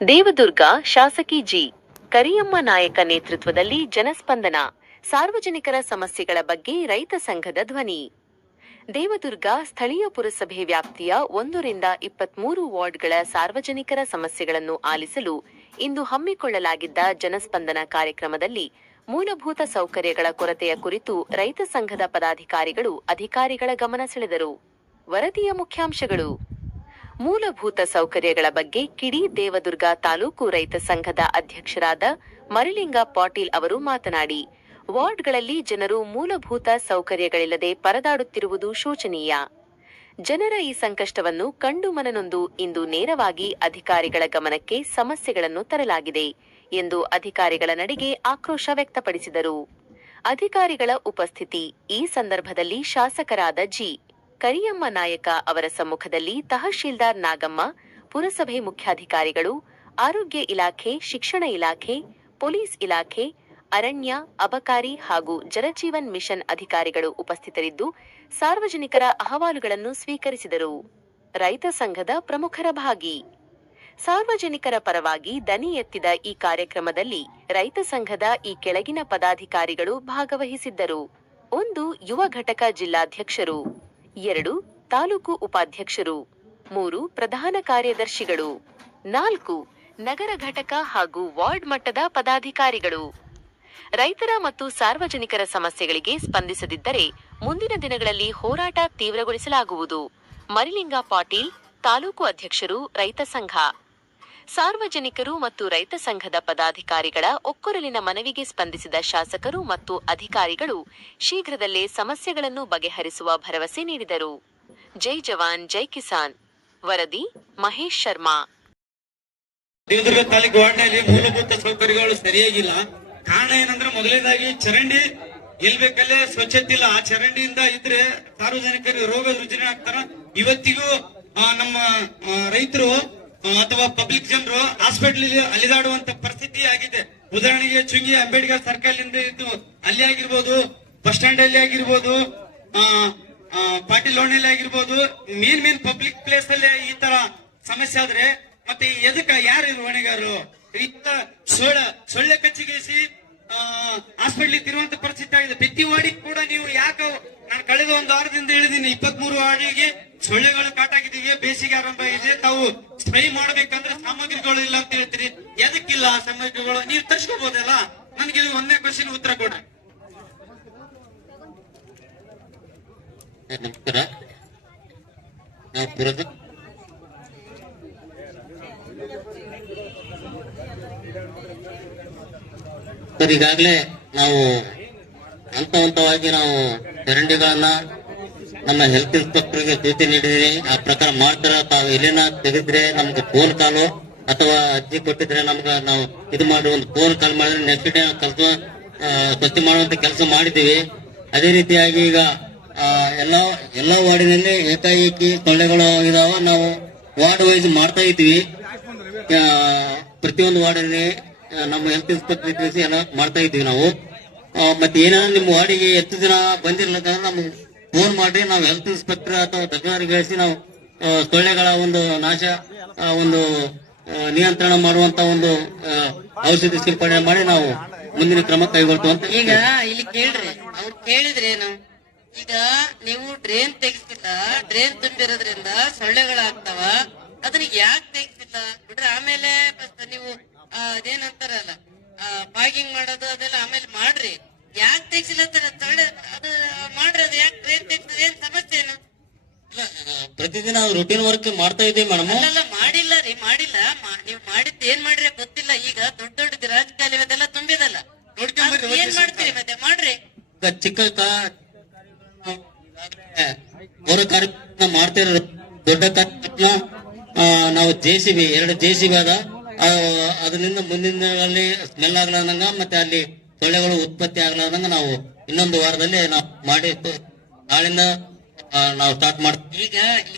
ದೇವದುರ್ಗ ಶಾಸಕಿ ಜಿ. ಕರಿಯಮ್ಮ ನಾಯಕ ನೇತೃತ್ವದಲ್ಲಿ ಜನಸ್ಪಂದನ. ಸಾರ್ವಜನಿಕರ ಸಮಸ್ಯೆಗಳ ಬಗ್ಗೆ ರೈತ ಸಂಘದ ಧ್ವನಿ. ದೇವದುರ್ಗ ಸ್ಥಳೀಯ ಪುರಸಭೆ ವ್ಯಾಪ್ತಿಯ 1 ರಿಂದ 23 ವಾರ್ಡ್ಗಳ ಸಾರ್ವಜನಿಕರ ಸಮಸ್ಯೆಗಳನ್ನು ಆಲಿಸಲು ಇಂದು ಹಮ್ಮಿಕೊಳ್ಳಲಾಗಿದ್ದ ಜನಸ್ಪಂದನ ಕಾರ್ಯಕ್ರಮದಲ್ಲಿ ಮೂಲಭೂತ ಸೌಕರ್ಯಗಳ ಕೊರತೆಯ ಕುರಿತು ರೈತ ಸಂಘದ ಪದಾಧಿಕಾರಿಗಳು ಅಧಿಕಾರಿಗಳ ಗಮನ ಸೆಳೆದರು. ವರದಿಯ ಮುಖ್ಯಾಂಶಗಳು. ಮೂಲಭೂತ ಸೌಕರ್ಯಗಳ ಬಗ್ಗೆ ಕಿಡಿ ದೇವದುರ್ಗ ತಾಲೂಕು ರೈತ ಸಂಘದ ಅಧ್ಯಕ್ಷರಾದ ಮರಿಲಿಂಗ ಪಾಟೀಲ್ ಅವರು ಮಾತನಾಡಿ, ವಾರ್ಡ್ಗಳಲ್ಲಿ ಜನರು ಮೂಲಭೂತ ಸೌಕರ್ಯಗಳಿಲ್ಲದೆ ಪರದಾಡುತ್ತಿರುವುದು ಶೋಚನೀಯ. ಜನರ ಈ ಸಂಕಷ್ಟವನ್ನು ಕಂಡು ಮನನೊಂದು ಇಂದು ನೇರವಾಗಿ ಅಧಿಕಾರಿಗಳ ಗಮನಕ್ಕೆ ಸಮಸ್ಯೆಗಳನ್ನು ತರಲಾಗಿದೆ ಎಂದು ಅಧಿಕಾರಿಗಳ ನಡೆಗೆ ಆಕ್ರೋಶ ವ್ಯಕ್ತಪಡಿಸಿದರು. ಅಧಿಕಾರಿಗಳ ಉಪಸ್ಥಿತಿ. ಈ ಸಂದರ್ಭದಲ್ಲಿ ಶಾಸಕರಾದ ಜಿ. ಕರಿಯಮ್ಮ ನಾಯಕ ಅವರ ಸಮ್ಮುಖದಲ್ಲಿ ತಹಶೀಲ್ದಾರ್ ನಾಗಮ್ಮ, ಪುರಸಭೆ ಮುಖ್ಯಾಧಿಕಾರಿಗಳು, ಆರೋಗ್ಯ ಇಲಾಖೆ, ಶಿಕ್ಷಣ ಇಲಾಖೆ, ಪೊಲೀಸ್ ಇಲಾಖೆ, ಅರಣ್ಯ, ಅಬಕಾರಿ ಹಾಗೂ ಜಲಜೀವನ್ ಮಿಷನ್ ಅಧಿಕಾರಿಗಳು ಉಪಸ್ಥಿತರಿದ್ದು ಸಾರ್ವಜನಿಕರ ಅಹವಾಲುಗಳನ್ನು ಸ್ವೀಕರಿಸಿದರು. ರೈತ ಸಂಘದ ಪ್ರಮುಖರ ಭಾಗಿ. ಸಾರ್ವಜನಿಕರ ಪರವಾಗಿ ದನಿ ಎತ್ತಿದ ಈ ಕಾರ್ಯಕ್ರಮದಲ್ಲಿ ರೈತ ಸಂಘದ ಈ ಕೆಳಗಿನ ಪದಾಧಿಕಾರಿಗಳು ಭಾಗವಹಿಸಿದ್ದರು. 1. ಯುವ ಘಟಕ ಜಿಲ್ಲಾಧ್ಯಕ್ಷರು. 2. ತಾಲೂಕು ಉಪಾಧ್ಯಕ್ಷರು. 3. ಪ್ರಧಾನ ಕಾರ್ಯದರ್ಶಿಗಳು. 4. ನಗರ ಘಟಕ ಹಾಗೂ ವಾರ್ಡ್ ಮಟ್ಟದ ಪದಾಧಿಕಾರಿಗಳು. ರೈತರ ಮತ್ತು ಸಾರ್ವಜನಿಕರ ಸಮಸ್ಯೆಗಳಿಗೆ ಸ್ಪಂದಿಸದಿದ್ದರೆ ಮುಂದಿನ ದಿನಗಳಲ್ಲಿ ಹೋರಾಟ ತೀವ್ರಗೊಳಿಸಲಾಗುವುದು. ಮರಿಲಿಂಗ ಪಾಟೀಲ್, ತಾಲೂಕು ಅಧ್ಯಕ್ಷರು, ರೈತ ಸಂಘ. ಸಾರ್ವಜನಿಕರು ಮತ್ತು ರೈತ ಸಂಘದ ಪದಾಧಿಕಾರಿಗಳ ಒಕ್ಕೊರಲಿನ ಮನವಿಗೆ ಸ್ಪಂದಿಸಿದ ಶಾಸಕರು ಮತ್ತು ಅಧಿಕಾರಿಗಳು ಶೀಘ್ರದಲ್ಲೇ ಸಮಸ್ಯೆಗಳನ್ನು ಬಗೆಹರಿಸುವ ಭರವಸೆ ನೀಡಿದರು. ಜೈ ಜವಾನ್ ಜೈ ಕಿಸಾನ್. ವರದಿ ಮಹೇಶ್ ಶರ್ಮಾ. ದೇವದುರ್ಗ ತಾಲೂಕು ವಾರ್ಡ್ನಲ್ಲಿ ಮೂಲಭೂತ ಸೌಕರ್ಯಗಳು ಸರಿಯಾಗಿಲ್ಲ. ಕಾರಣ ಏನಂದ್ರೆ, ಮೊದಲನೇದಾಗಿ ಚರಂಡಿ ಎಲ್ಬೇಕಲ್ಲೇ ಸ್ವಚ್ಛತೆ ಇಲ್ಲ. ಆ ಚರಂಡಿಯಿಂದ ಇದ್ರೆ ಸಾರ್ವಜನಿಕರಿಗೆ ರೋಗ ರುಜಿನ ಆಗ್ತಾರ. ಇವತ್ತಿಗೂ ನಮ್ಮ ರೈತರು ಅಥವಾ ಪಬ್ಲಿಕ್ ಜನರು ಹಾಸ್ಪಿಟಲ್ ಅಲಿದಾಡುವಂತ ಪರಿಸ್ಥಿತಿ ಆಗಿದೆ. ಉದಾಹರಣೆಗೆ ಚುಂಗಿ ಅಂಬೇಡ್ಕರ್ ಸರ್ಕಲ್ ಇಂದ ಇದ್ದು ಅಲ್ಲಿ ಆಗಿರ್ಬೋದು, ಬಸ್ ಸ್ಟ್ಯಾಂಡ್ ಅಲ್ಲಿ ಆಗಿರ್ಬೋದು, ಪಾಟೀಲ್ ಲೋಣಲ್ಲಿ ಆಗಿರ್ಬೋದು, ಮೇನ್ ಪಬ್ಲಿಕ್ ಪ್ಲೇಸ್ ಅಲ್ಲಿ ಈ ತರ ಸಮಸ್ಯೆ ಆದ್ರೆ ಮತ್ತೆ ಎದಕ್ಕ ಯಾರು ಹೊಣೆಗಾರರು? ಸೊಳ್ಳೆ ಕಚ್ಚಿಗೇಸಿ ಹಾಸ್ಪಿಟ್ಲಿಗೆ ತಿರುವಂತ ಪರಿಸ್ಥಿತಿ ಆಗಿದೆ. ಪ್ರತಿ ವಾರ್ಡಿಗೆ ಕೂಡ ನೀವು ಯಾಕೆ, ನಾನು ಕಳೆದ 1 ವಾರದಿಂದ ಹೇಳಿದೀನಿ, 23 ವಾರ್ಡಿಗೆ ಸೊಳ್ಳೆಗಳು ಕಾಟಾಗಿದ್ದೀವಿ. ಬೇಸಿಗೆ ಆರಂಭ ಆಗಿದೆ. ತಾವು ಸ್ಪ್ರೇ ಮಾಡಬೇಕಂದ್ರೆ ಸಾಮಗ್ರಿಗಳು ಇಲ್ಲ ಅಂತ ಹೇಳ್ತೀರಿ. ಎದಕ್ಕಿಲ್ಲ ಆ ಸಾಮಗ್ರಿಗಳು? ನೀವು ತರಿಸ್ಕೋಬಹುದಲ್ಲ. ನನಗೆ ಒಂದೇ ಕ್ವಶನ್ ಉತ್ತರ ಕೊಡ್ರಿ. ನಮಸ್ಕಾರ. ನಾವು ಸರ್, ಈಗಾಗಲೇ ನಾವು ಹಂತವಾಗಿ ನಾವು ಚರಂಡಿಗಳನ್ನ ನಮ್ಮ ಹೆಲ್ತ್ ಇನ್ಸ್ಪೆಕ್ಟರ್ಗೆ ಸೂಚನೆ ನೀಡಿದೀನಿ. ಆ ಪ್ರಕಾರ ಮಾಡ್ತಾರ. ತಾವು ಎಲ್ಲಿನ ತೆಗೆದ್ರೆ ನಮ್ಗೆ ಫೋನ್ ಕಾಲು ಅಥವಾ ಅರ್ಜಿ ಕೊಟ್ಟಿದ್ರೆ ನಮ್ಗೆ ನಾವು ಇದು ಮಾಡಿ ಒಂದು ಫೋನ್ ಕಾಲ್ ಮಾಡಿದ್ರೆ ನೆಕ್ಸ್ಟ್ ಡೇ ಕೆಲಸ ಸ್ವಚ್ಛ ಮಾಡುವಂತ ಕೆಲಸ ಮಾಡಿದ್ದೀವಿ. ಅದೇ ರೀತಿಯಾಗಿ ಈಗ ಎಲ್ಲ ವಾರ್ಡಿನಲ್ಲಿ ಏಕಾಏಕಿ ಸೊಳ್ಳೆಗಳು ಇದಾವ. ನಾವು ವಾರ್ಡ್ ವೈಸ್ ಮಾಡ್ತಾ ಇದ್ದೀವಿ. ಪ್ರತಿಯೊಂದು ವಾರ್ಡಲ್ಲಿ ನಮ್ಮ ಹೆಲ್ತ್ ಇನ್ಸ್ಪೆಕ್ಟರ್ ತಿಳಿಸಿ ಎಲ್ಲ ಮಾಡ್ತಾ ಇದ್ದೀವಿ ನಾವು. ಮತ್ತೆ ಏನಾದ್ರು ನಿಮ್ಮ ವಾರ್ಡಿಗೆ ಎಷ್ಟು ದಿನ ಬಂದಿರ್ಲಿಕ್ಕಂದ್ರೆ ನಮ್ಗೆ ಫೋನ್ ಮಾಡಿ ನಾವು ಹೆಲ್ತ್ ಇನ್ಸ್ಪೆಕ್ಟರ್ ಅಥವಾ ತಜ್ಞರಿಗೆ ಹೇಳಿಸಿ ನಾವು ಸೊಳ್ಳೆಗಳ ಒಂದು ನಾಶ, ಒಂದು ನಿಯಂತ್ರಣ ಮಾಡುವಂತ ಒಂದು ಔಷಧಿ ಸಿಂಪಡಣೆ ಮಾಡಿ ನಾವು ಮುಂದಿನ ಕ್ರಮ ಕೈಗೊಳ್ತೀವಿ ಅಂತ. ಈಗ ಇಲ್ಲಿ ಕೇಳ್ರಿ, ಅವ್ರು ಕೇಳಿದ್ರೇನು? ಈಗ ನೀವು ಡ್ರೈನ್ ತೆಗಿಸ್ತಿಲ್ಲ, ಡ್ರೈನ್ ತುಂಬಿರೋದ್ರಿಂದ ಸೊಳ್ಳೆಗಳಾಗ್ತಾವ. ಅದನ್ನ ಯಾಕೆ ತೆಗಿಸಿಲ್ಲ ಬಿಡ್ರಿ. ಆಮೇಲೆ ನೀವು ಅದೇನಂತಾರಲ್ಲ, ಪಾಗಿಂಗ್ ಮಾಡೋದು ಅದೆಲ್ಲ ಆಮೇಲೆ ಮಾಡ್ರಿ. ಯಾಕೆ ತೆಗಿಸಿಲ್ಲ ಸೊಳ್ಳೆ ಅದು ಮಾಡ್ರಿ. ಅದು ಯಾಕೆ ಡ್ರೈನ್ ತೆಗ್ಸಿದ್ರೆ ಏನ್ ಸಮಸ್ಯೆ ಏನು? ಪ್ರತಿದಿನ ರೂಟೀನ್ ವರ್ಕ್ ಮಾಡ್ತಾ ಇದ್ದೀವಿ ಮೇಡಮ್. ಅಲ್ಲ ಮಾಡಿಲ್ಲ ರೀ, ಮಾಡಿಲ್ಲ. ನೀವು ಮಾಡಿದ್ದು ಏನ್ ಮಾಡ್ರಿ ಗೊತ್ತಿಲ್ಲ. ಈಗ ದೊಡ್ಡ ರಾಜಕಾಲಿ ಅದೆಲ್ಲ ತುಂಬಿದಲ್ಲ, ಏನ್ ಮಾಡ್ತೀರಿ ಮತ್ತೆ? ಮಾಡ್ರಿ. ಚಿಕ್ಕ ಪೌರ ಕಾರ್ಯಕ್ರಮ ಮಾಡ್ತಾ ಇರೋ ದೊಡ್ಡ ಕಾರ್ಯಕ್ರಮ ನಾವು JCB 2 JCB ಅದ. ಅದರಿಂದ ಮುಂದಿನ ದಿನಗಳಲ್ಲಿ ಸ್ಮೆಲ್ ಆಗ್ಲಾರ್ದಂಗ ಮತ್ತೆ ಅಲ್ಲಿ ಸೊಳ್ಳೆಗಳು ಉತ್ಪತ್ತಿ ಆಗ್ಲಾರ್ದಂಗ ನಾವು ಇನ್ನೊಂದು ವಾರದಲ್ಲಿ ನಾವು ಮಾಡಿ ನಾಳಿಂದ ನಾವು ಸ್ಟಾರ್ಟ್ ಮಾಡ್ತೀವಿ. ಈಗ